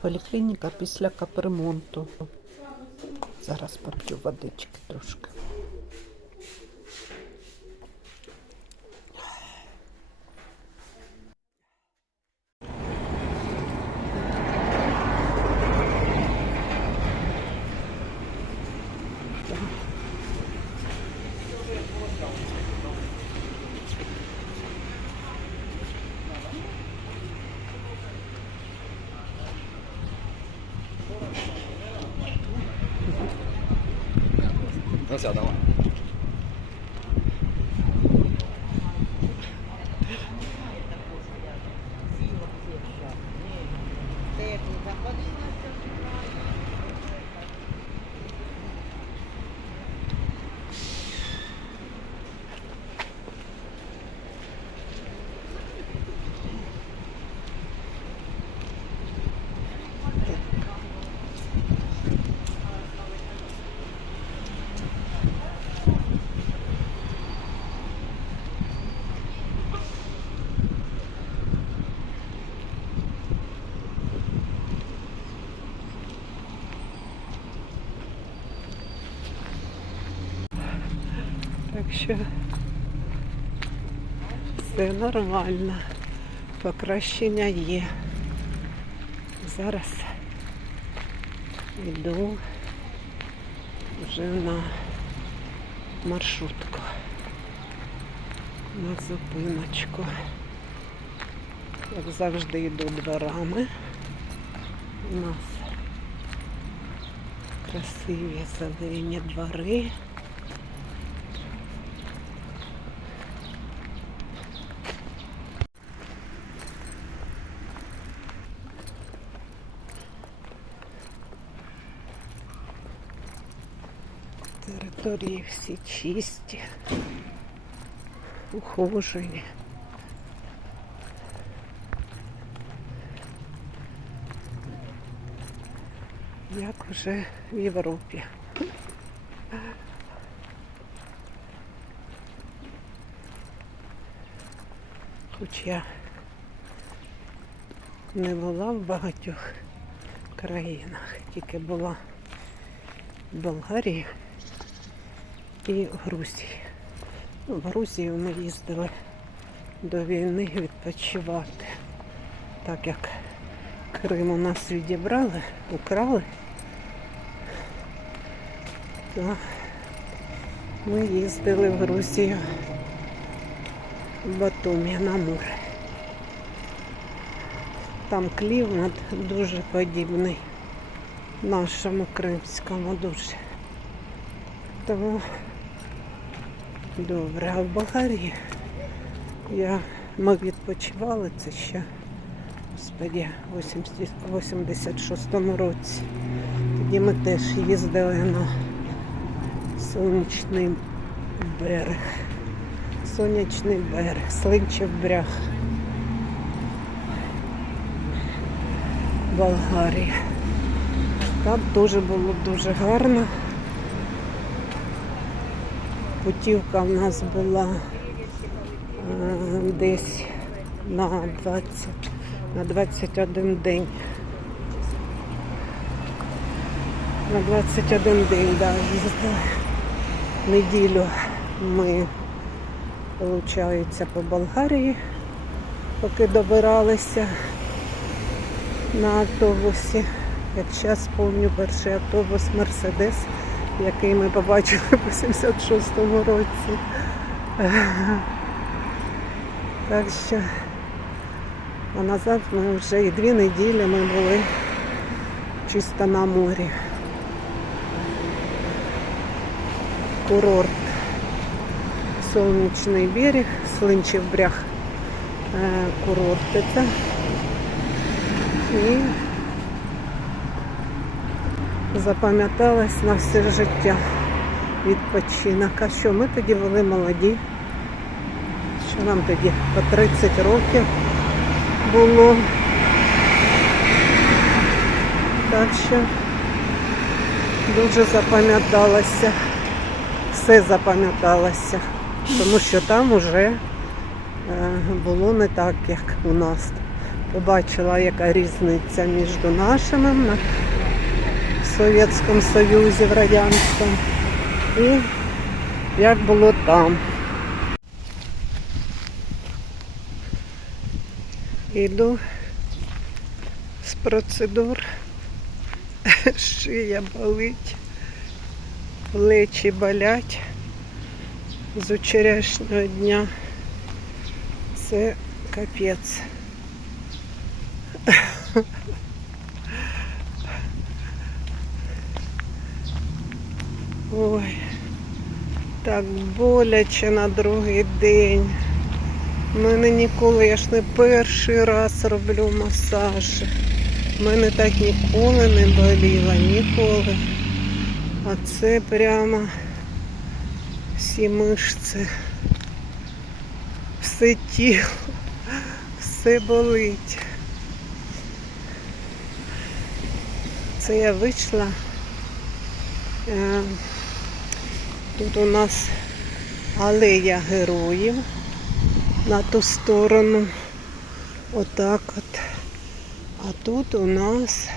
Поліклініка після капремонту. Зараз поп'ю водички трошки. Все, давай. Так що все нормально. Покращення є. Зараз йду вже на маршрутку. На зупиночку. Як завжди йду дворами. У нас красиві зелені двори. Території всі чисті, ухожені. Як вже в Європі. Хоч я не була в багатьох країнах, тільки була в Болгарії і Грузії. Ну, В Грузію ми їздили до війни відпочивати, так як Крим у нас відібрали, украли, то ми їздили в Грузію в Батумі на море. Там клімат дуже подібний нашому кримському дуже. Тому добре. А в Болгарії я, ми відпочивали це ще господі, в 86-му році. Тоді ми теж їздили на сонячний берег. Сонячний берег, Слинчев бряг. Болгарія. Там теж було дуже гарно. Путівка в нас була е, десь на 20, на 21 день. На 21 день, да, їздили. Неділю ми, виходить, по Болгарії, поки добиралися на автобусі. Як зараз пам'ятаю перший автобус Мерседес, який ми побачили в 86-му році. Так що, а назад ми вже і дві неділі ми були чисто на морі. Курорт. Сонячний берег, Слинчев бряг е, курорт це. І запам'яталась на все життя відпочинок. А що ми тоді були молоді? Що нам тоді по 30 років було. Так що дуже запам'яталося. Все запам'яталося. Тому що там уже е, було не так, як у нас. побачила, яка різниця між нашими Совєтському Союзі, в Радянському. І як було там. Іду з процедур. Шия болить, плечі болять з вчорашнього дня. Це капець. Ой, так боляче на другий день. У мене ніколи, я ж не перший раз роблю масаж. У мене так ніколи не боліло, ніколи. А це прямо всі мишці, все тіло, все болить. Це я вийшла. Тут у нас алея героїв на ту сторону. Отак от. А тут у нас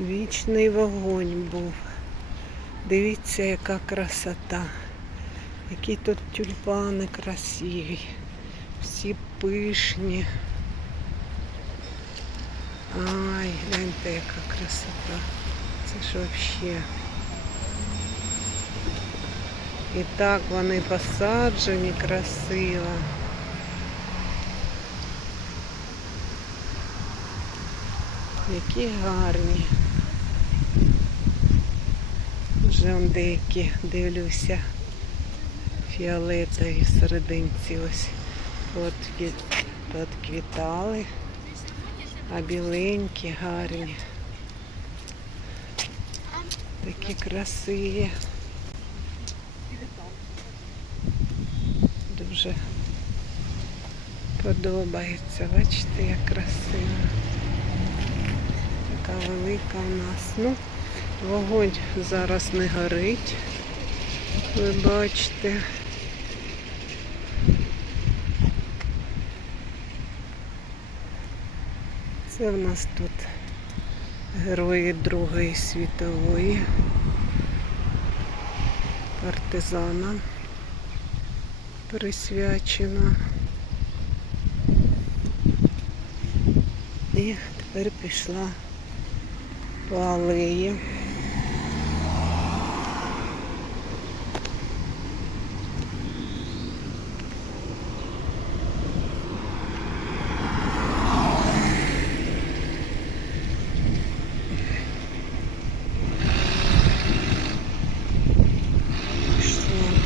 вічний вогонь був. Дивіться, яка красота. Які тут тюльпани красиві. Всі пишні. Ай, гляньте, яка красота. Це ж взагалі. І так вони посаджені красиво. Які гарні. Вже он деякі дивлюся. Фіолетові серединці ось от квітали, а біленькі гарні. Такі красиві. Дуже подобається. Бачите, як красиво. Така велика у нас. Ну, вогонь зараз не горить. Ви бачите. Це в нас тут герої Другої світової партизана присвячена. І тепер пішла по алеї.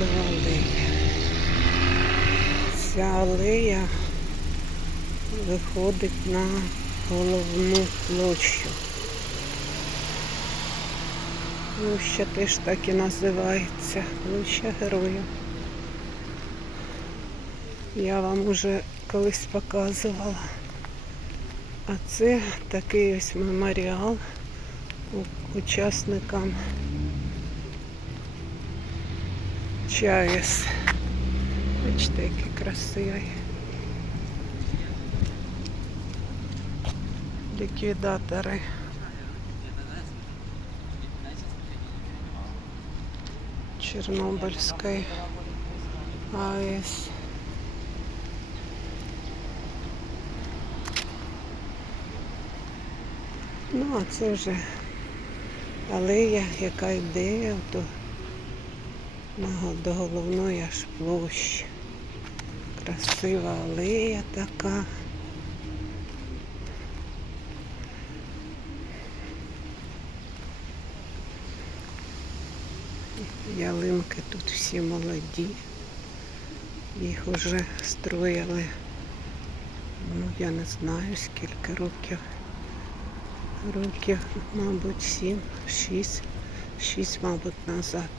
До алеї. Ця алея виходить на головну площу. Площа теж так і називається. Площа героїв. Я вам уже колись показувала. А це такий ось меморіал учасникам ЧАЕС. Бачите, який красивий. Ліквідатори. Чорнобильської АЕС. Ну, а це вже алея, яка йде на- до головної аж площі. Красива алея така. Ялинки тут всі молоді. Їх уже строїли, ну я не знаю скільки років. Років, мабуть, сім, шість, шість, мабуть, назад.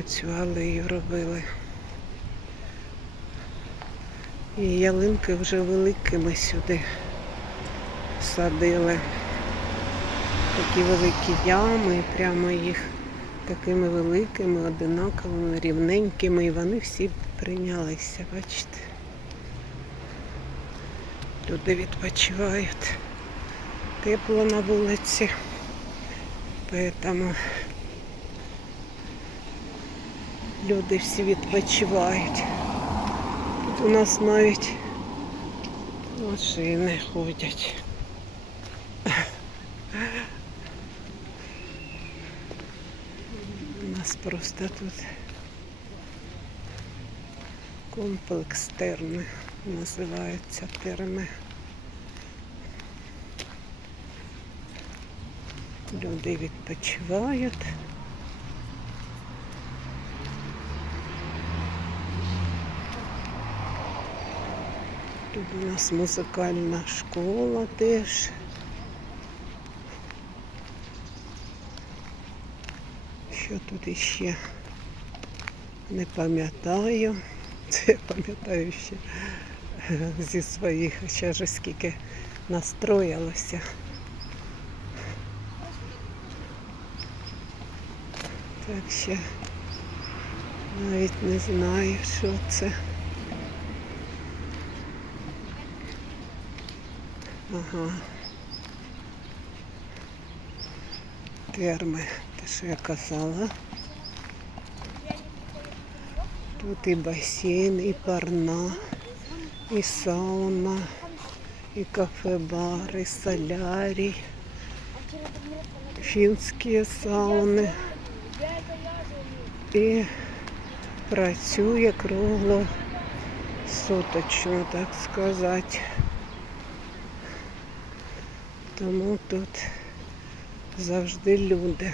Оцю алею робили. І ялинки вже великими сюди садили. Такі великі ями, прямо їх такими великими, одинаковими, рівненькими, і вони всі прийнялися, бачите. Люди відпочивають. Тепло на вулиці. Поэтому люди всі відпочивають. Тут у нас навіть машини ходять. У нас просто тут комплекс терми називається терми. Люди відпочивають. Тут у нас музикальна школа теж. Що тут іще? Не пам'ятаю. Це я пам'ятаю ще зі своїх, ще ж скільки настроїлося. Так ще навіть не знаю, що це. Ага. Терми, те, що я казала. Тут і басейн, і парна, і сауна, і кафе-бар, і солярій, фінські сауни. І працює кругло суточно, так сказати. Тому тут завжди люди.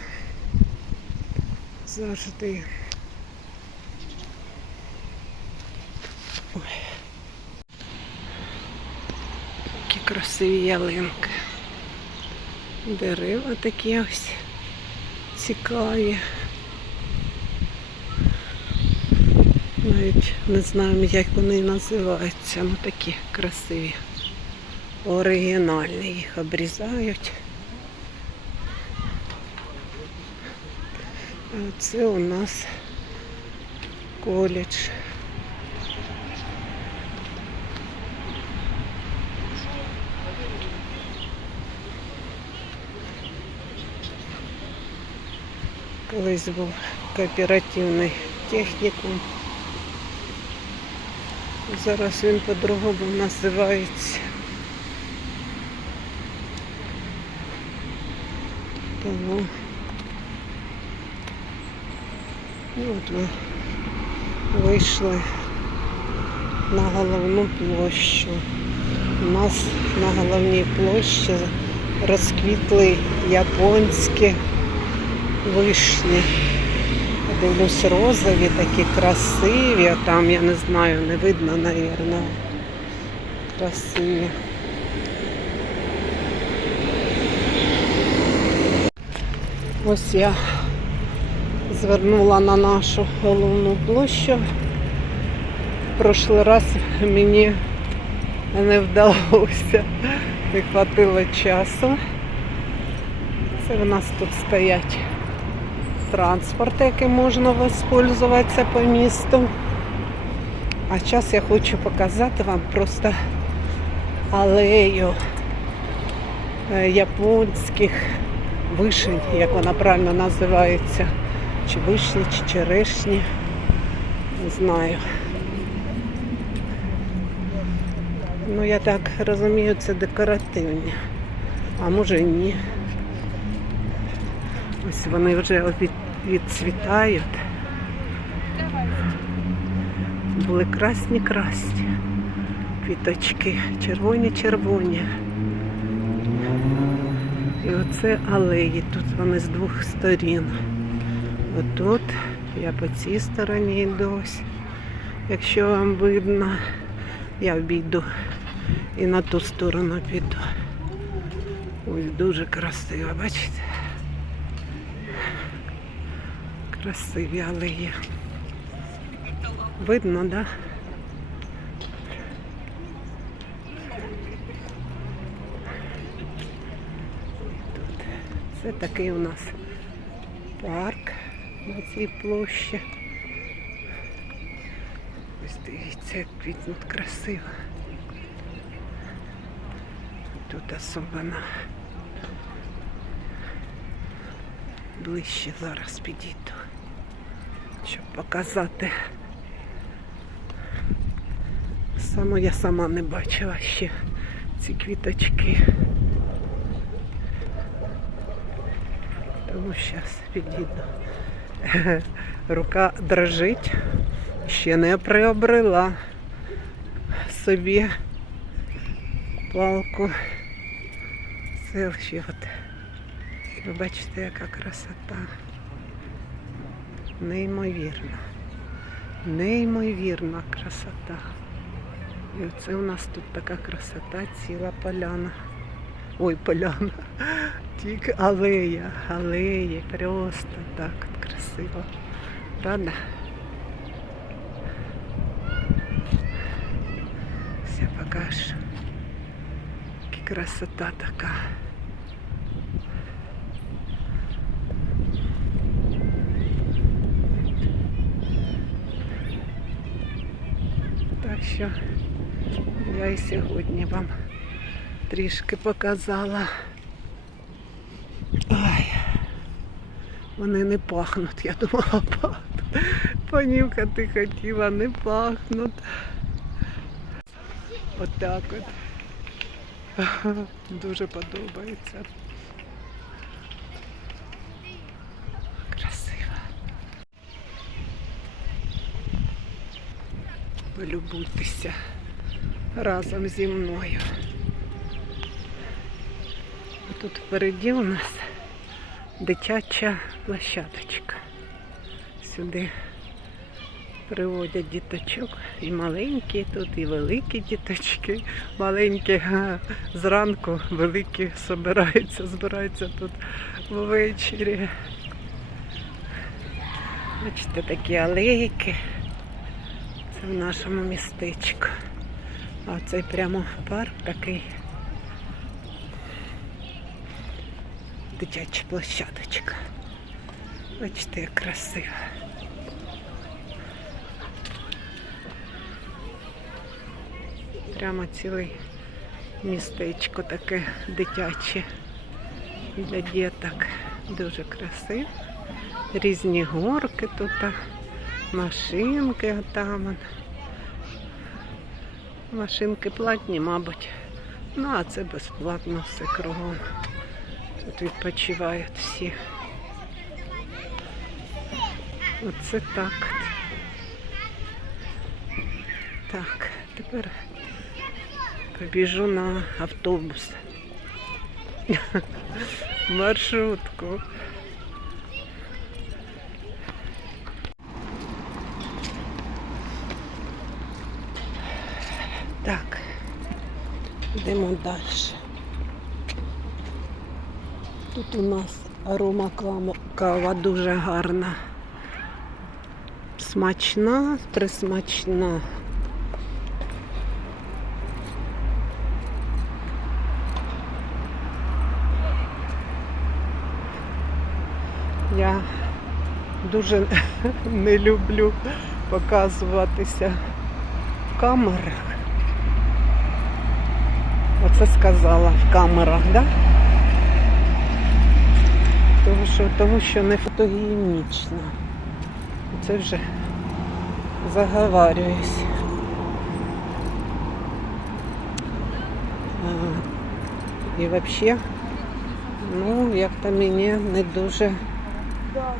Завжди. Ой. Які красиві ялинки. Дерева такі ось цікаві. Навіть не знаємо, як вони називаються, ну такі красиві. Оригінальні їх обрізають. А це у нас коледж. Колись був кооперативний технікум. Зараз він по-другому називається. Тому ну, от ми вийшли на головну площу. У нас на головній площі розквітли японські вишні. Дивлюсь, розові, такі красиві, а там, я не знаю, не видно, навірно. Красиві. Ось я звернула на нашу головну площу. В прошлий раз мені не вдалося, не хватило часу. Це в нас тут стоять транспорт, яким можна воспользуватися по місту. А зараз я хочу показати вам просто алею е, японських вишень, як вона правильно називається. Чи вишні, чи черешні. Не знаю. Ну, я так розумію, це декоративні. А може ні. Ось вони вже від, відцвітають. Були красні красні. Квіточки, червоні-червоні. І оце алеї. Тут вони з двох сторін. Отут я по цій стороні йду ось. Якщо вам видно, я обійду і на ту сторону піду. Ось дуже красиво, бачите? Красиві алеї. Видно, так? Да? Це такий у нас парк. на цій площі. Ось дивіться, як квітнуть красиво. Тут особливо ближче зараз підійду, щоб показати. Саме я сама не бачила ще ці квіточки. Тому зараз підійду. Рука дрожить, ще не приобрела собі палку селфі. От. Ви бачите, яка красота. Неймовірна. Неймовірна красота. І оце у нас тут така красота, ціла поляна. Ой, поляна. Тільки алея, алея, просто так красиво. Правда? Все покажу. Красота така. Так що я і сьогодні вам трішки показала. Ой, вони не пахнуть, я думала пахнуть. Понюхати хотіла, не пахнуть. Отак от. Дуже подобається. Красиво. Полюбуйтеся разом зі мною. Тут впереді у нас дитяча площадочка. Сюди приводять діточок і маленькі тут, і великі діточки. Маленькі зранку, великі збираються, збираються тут ввечері. Бачите, такі алейки. Це в нашому містечку. А цей прямо парк такий. Дитяча площадочка. Бачите, як красиво. Прямо ціле містечко таке дитяче для діток. Дуже красиво. Різні горки тут, машинки там. Машинки платні, мабуть. Ну, а це безплатно все кругом. Тут відпочивають всі. Оце так. Так, тепер побіжу на автобус. Маршрутку. Так, йдемо далі. Тут у нас арома кава- дуже гарна. Смачна, присмачна. Я дуже не люблю показуватися в камерах. Оце сказала в камерах, да? Тому що, тому що не фотогенічно. Це вже заговарююсь. І взагалі, ну, як-то мені не дуже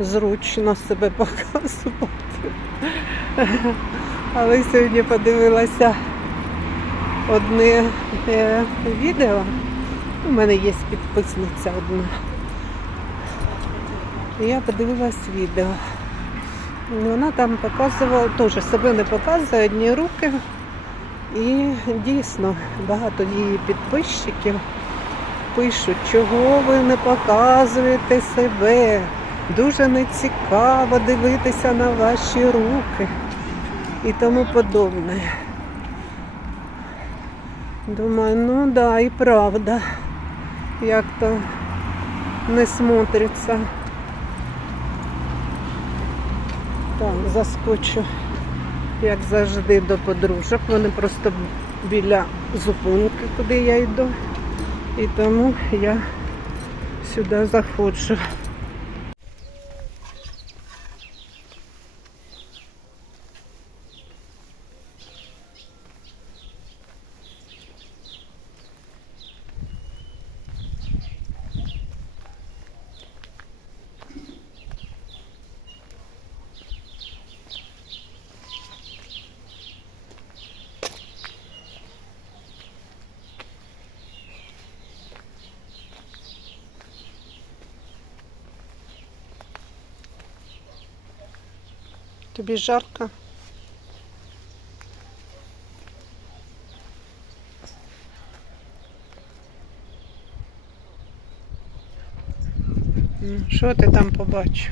зручно себе показувати. Але сьогодні подивилася одне е, відео. У мене є підписниця одна. Я подивилась відео. Вона там показувала, теж себе не показує, одні руки. І дійсно багато її підписчиків пишуть, чого ви не показуєте себе. Дуже нецікаво дивитися на ваші руки і тому подобне. Думаю, ну да, і правда. Як то не смотриться. Так, заскочу, як завжди, до подружок. Вони просто біля зупинки, куди я йду. І тому я сюди заходжу. Тобі жарко? Що ти там побачив?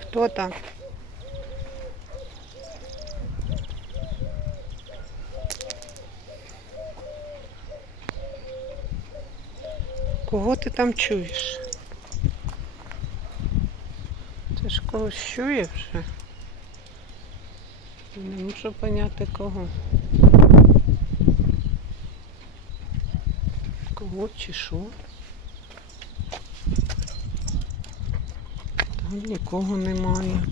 Хто там? Кого ти там чуєш? Ти ж когось чує вже? Не можу поняти кого. Кого чи що? Там нікого немає.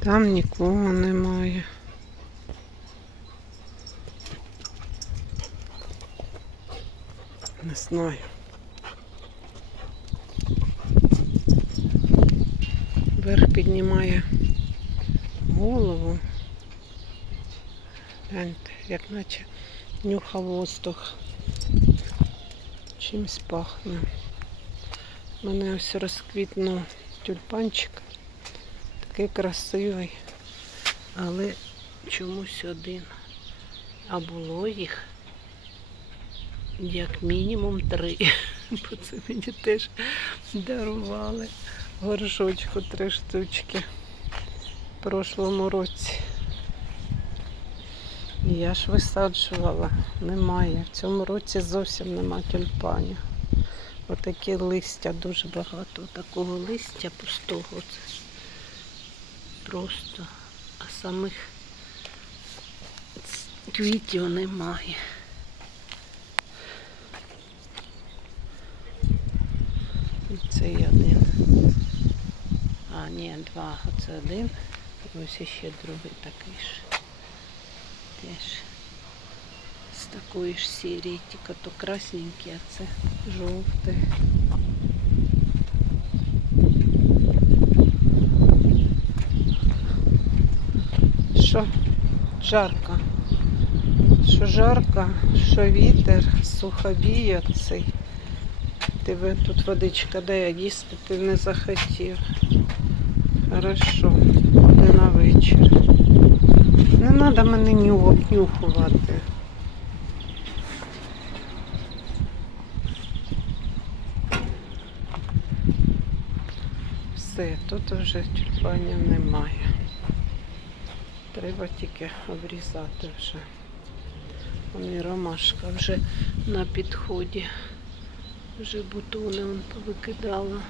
Там нікого немає. Не знаю. Піднімає голову. Як наче нюха воздух. Чимсь пахне. У мене ось розквітнув тюльпанчик. Такий красивий. Але чомусь один. А було їх як мінімум три. Бо це мені теж дарували горшочку три штучки в прошлому році. Я ж висаджувала, немає. В цьому році зовсім нема тюльпанів. Отакі листя, дуже багато такого листя пустого. Це просто, а самих квітів немає. І Цей один. А, ні, два. Оце один. Ось іще другий такий ж. Теж з такої ж серії, тільки то красненький, а це жовтий. Що жарко? Що жарко, що вітер, суховій цей. Тебе тут водичка дає їсти, ти не захотів. Хорошо, буде на вечір. Не треба мене ню- обнюхувати. Все, тут вже тюльпанів немає. Треба тільки обрізати вже. Вон і ромашка вже на підході. Вже бутони он повикидала.